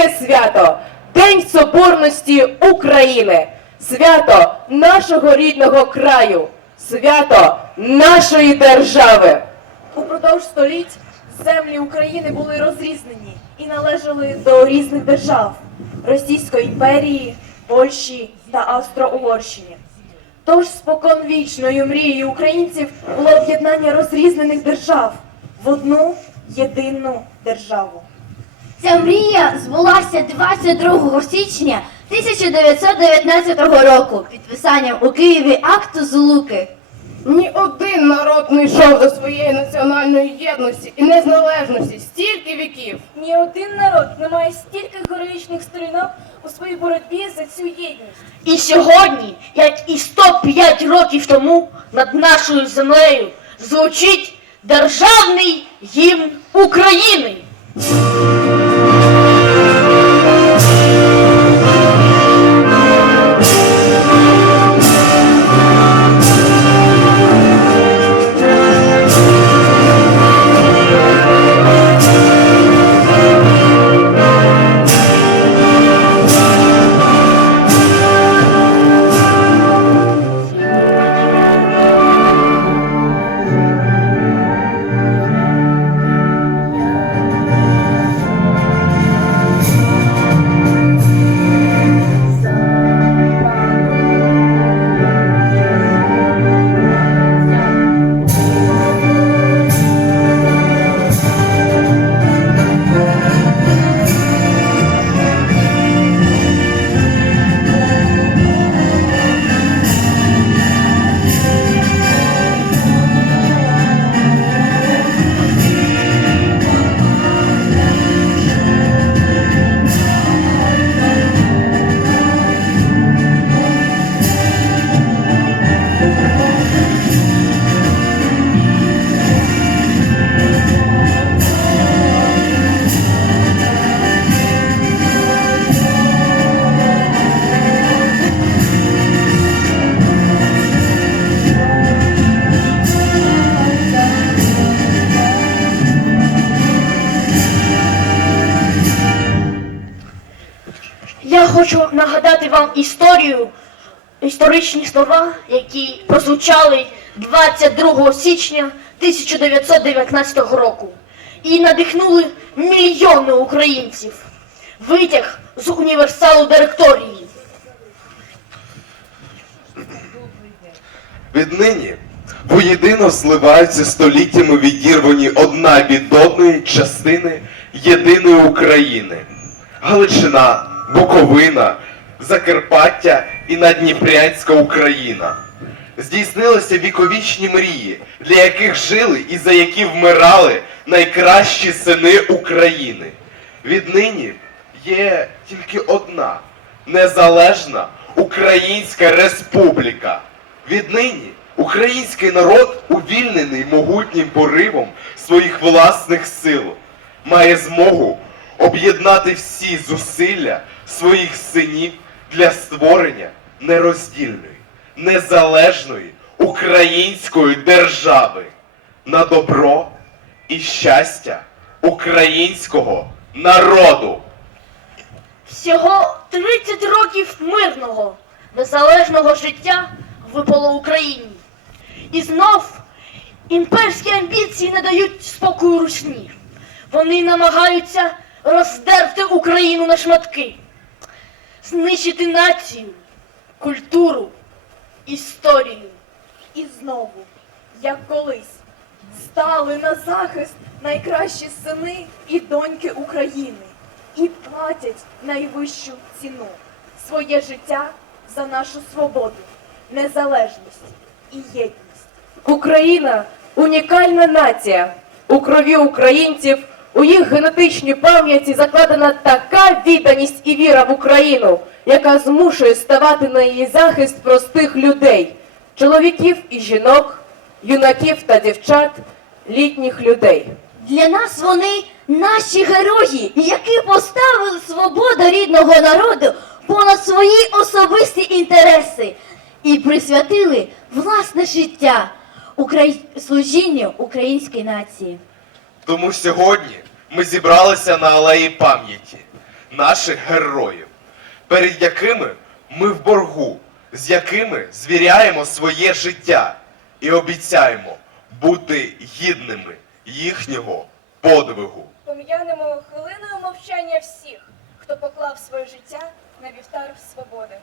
велике свято День Соборності України, свято нашого рідного краю, свято нашої держави. Упродовж століть землі України були розрізнені і належали до різних держав Російської імперії, Польщі та Австро-Угорщини. Тож споконвічною мрією українців було об'єднання розрізнених держав в одну єдину державу. Ця мрія збулася 22 січня 1919 року підписанням у Києві акту Злуки. Ні один народ не йшов до своєї національної єдності і незалежності стільки віків. Ні один народ не має стільки героїчних сторінок у своїй боротьбі за цю єдність. І сьогодні, як і 105 років тому, над нашою землею звучить державний гімн України. Хочу нагадати вам історію, історичні слова, які прозвучали 22 січня 1919 року і надихнули мільйони українців. Витяг з універсалу директорії. Віднині воєдино зливаються століттями відірвані одна від одної частини єдиної України. Галичина, Буковина, Закарпаття і Надніпрянська Україна. Здійснилися віковічні мрії, для яких жили і за які вмирали найкращі сини України. Віднині є тільки одна незалежна Українська Республіка. Віднині український народ, увільнений могутнім поривом своїх власних сил, має змогу об'єднати всі зусилля своїх синів для створення нероздільної, незалежної української держави на добро і щастя українського народу. Всього 30 років мирного, незалежного життя випало Україні. І знов імперські амбіції не дають спокою русні. Вони намагаються роздерти Україну на шматки, знищити націю, культуру, історію. І знову, як колись, стали на захист найкращі сини і доньки України і платять найвищу ціну своє життя за нашу свободу, незалежність і єдність. Україна унікальна нація. У крові українців, у їх генетичній пам'яті закладена така відданість і віра в Україну, яка змушує ставати на її захист простих людей, чоловіків і жінок, юнаків та дівчат, літніх людей. Для нас вони наші герої, які поставили свободу рідного народу понад свої особисті інтереси і присвятили власне життя Украї... служінню українській нації. Тому сьогодні ми зібралися на алеї пам'яті. наших героїв, перед якими ми в боргу, з якими звіряємо своє життя і обіцяємо бути гідними їхнього подвигу. Пом'янемо хвилиною мовчання всіх, хто поклав своє життя на вівтар свободи.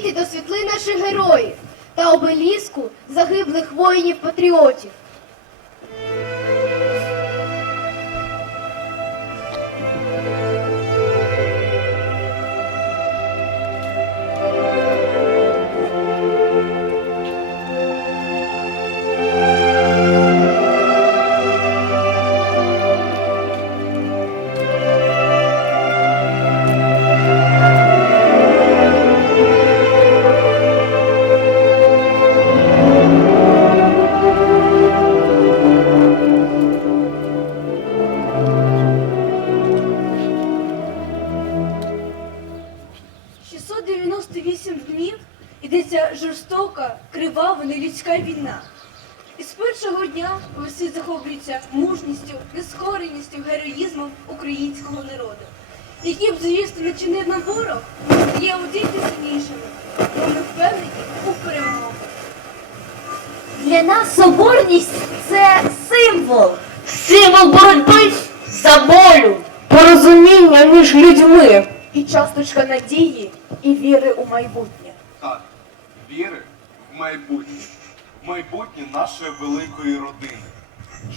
Квіти до світли наших героїв та обеліску загиблих воїнів-патріотів. – 698 днів ідеться жорстока, кривава, нелюдська війна. І з першого дня весь світ захоплюється мужністю, нескореністю, героїзмом українського народу. Які б, звісно, не чинив нам ворог, є удійти сильнішими, бо ми впевнені у перемогу. Для нас соборність це символ. Символ боротьби за волю. Порозуміння між людьми. І часточка надії і віри у майбутнє. Так, віри в майбутнє, в майбутнє нашої великої родини,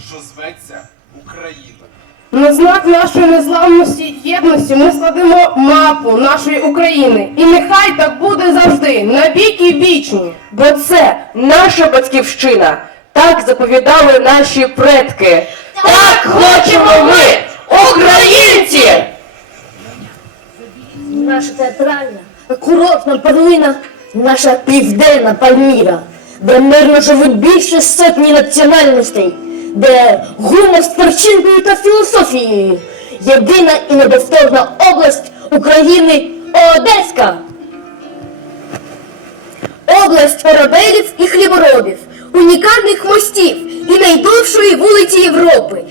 що зветься Україна. На знак нашої незламності й єдності ми складемо мапу нашої України. І нехай так буде завжди, на віки вічні. Бо це наша батьківщина. Так заповідали наші предки. Так хочемо ми, українці! Наша театральна, курортна перлина, наша південна Пальміра, де мирно живуть більше сотні національностей, де гумор з перчинкою та філософією. Єдина і неповторна область України Одеська. Область корабелів і хліборобів, унікальних мостів і найдовшої вулиці Європи.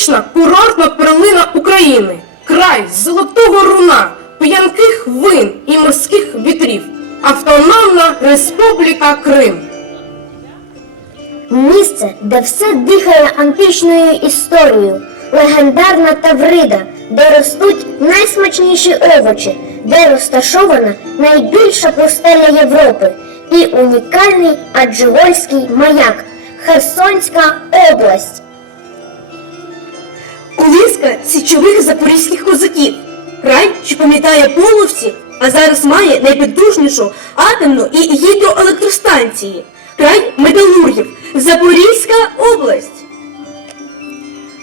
Субтропічна курортна перлина України. Край золотого руна, п'янких вин і морських вітрів. Автономна Республіка Крим. Місце, де все дихає античною історією, легендарна Таврида, де ростуть найсмачніші овочі, де розташована найбільша пустеля Європи і унікальний адживольський маяк Херсонська область. Колиска січових запорізьких козаків. Край, що пам'ятає половців, а зараз має найпотужнішу атомну і гідроелектростанції. Край металургів. Запорізька область.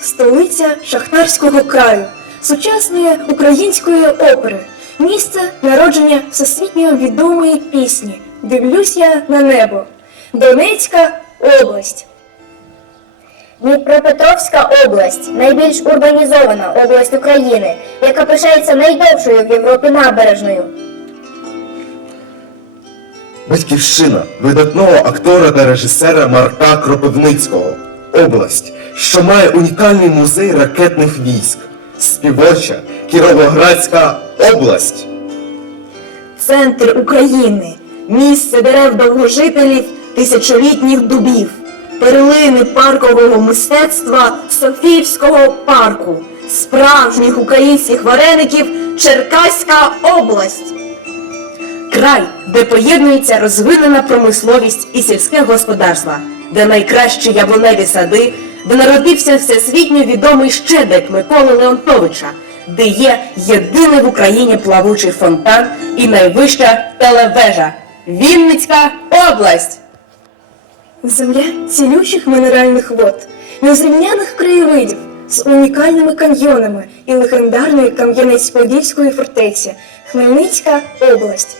Столиця Шахтарського краю, сучасної української опери, місце народження всесвітньо відомої пісні Дивлюсь я на небо. Донецька область. Дніпропетровська область найбільш урбанізована область України, яка пишається найдовшою в Європі набережною. Батьківщина видатного актора та режисера Марка Кропивницького. Область, що має унікальний музей ракетних військ. Співоча Кіровоградська область. Центр України, місце дерев довгожителів тисячолітніх дубів, перлини паркового мистецтва Софіївського парку, справжніх українських вареників Черкаська область. Край, де поєднується розвинена промисловість і сільське господарство, де найкращі яблуневі сади, де народився всесвітньо відомий щедрик Миколи Леонтовича, де є єдиний в Україні плавучий фонтан і найвища телевежа Вінницька область. Земля цілющих мінеральних вод, незрівняних краєвидів з унікальними каньйонами і легендарної Кам'янець-Подільської фортеці Хмельницька область.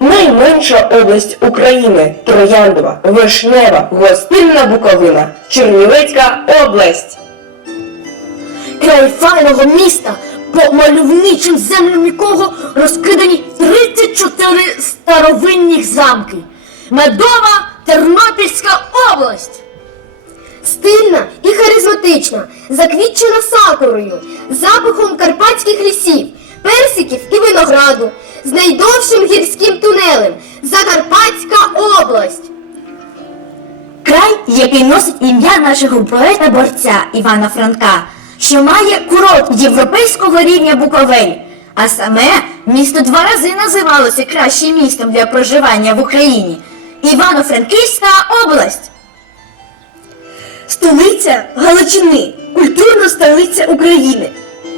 Найменша область України Трояндова, Вишнева, Гостинна Буковина, Чернівецька область. Край файного міста, по мальовничим землям якого розкидані 34 старовинних замки. Медова Тернопільська область. Стильна і харизматична, заквітчена сакурою, запахом карпатських лісів, персиків і винограду, з найдовшим гірським тунелем Закарпатська область. Край, який носить ім'я нашого поета-борця Івана Франка, що має курорт європейського рівня Буковель. А саме місто два рази називалося кращим містом для проживання в Україні Івано-Франківська область. Столиця Галичини, культурна столиця України,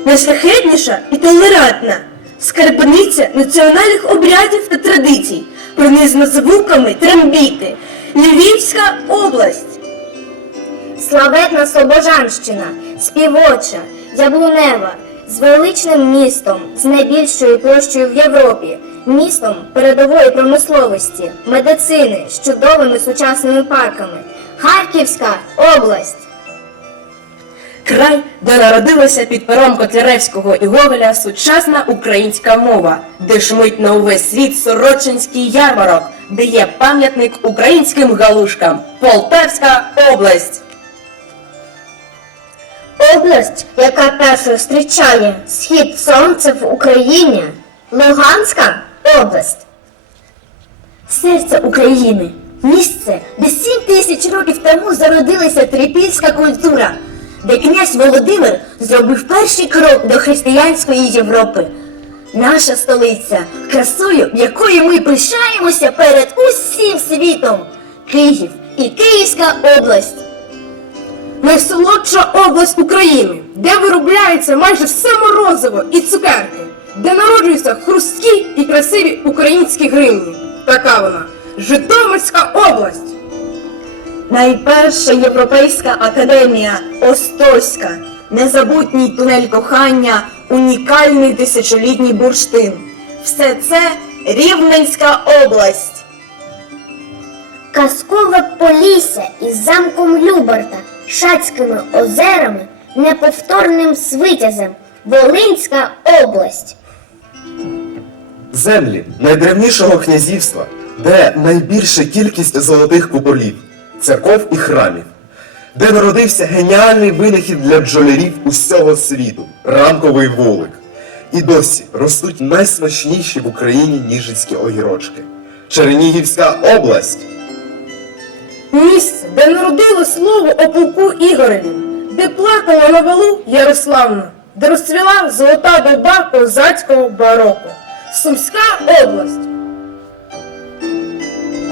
найшляхетніша і толерантна, скарбниця національних обрядів та традицій, пронизана звуками трембіти, Львівська область. Славетна Слобожанщина, співоча, яблунева, з величним містом, з найбільшою площею в Європі, містом передової промисловості, медицини з чудовими сучасними парками, Харківська область. Край, де народилася під пером Котляревського і Гоголя сучасна українська мова, де шмить на увесь світ Сорочинський ярмарок, де є пам'ятник українським галушкам Полтавська область. Область, яка перша зустрічає схід сонця в Україні, Луганська область. Серце України. Місце, де сім тисяч років тому зародилася трипільська культура, де князь Володимир зробив перший крок до християнської Європи. Наша столиця, красою, якою ми пишаємося перед усім світом. Київ і Київська область. Найсолодша область України, де виробляється майже все морозиво і цукерки, де народжуються хрусткі і красиві українські гривні. Така вона Житомирська область. Найперша європейська академія Остольська, незабутній тунель кохання, унікальний тисячолітній бурштин. Все це Рівненська область. Казкове Полісся із замком Любарта, Шацькими озерами, неповторним свитязем, Волинська область. Землі найдревнішого князівства, де найбільша кількість золотих куполів, церков і храмів, де народився геніальний винахід для бджолярів усього світу ранковий вулик. І досі ростуть найсмачніші в Україні ніжицькі огірочки. Чернігівська область. Місце, де народило слово о полку Ігореві, де плакала на валу Ярославна, де розцвіла золота доба козацького бароко. Сумська область.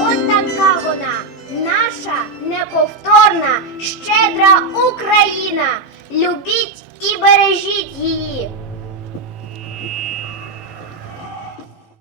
От така вона, наша неповторна, щедра Україна. Любіть і бережіть її.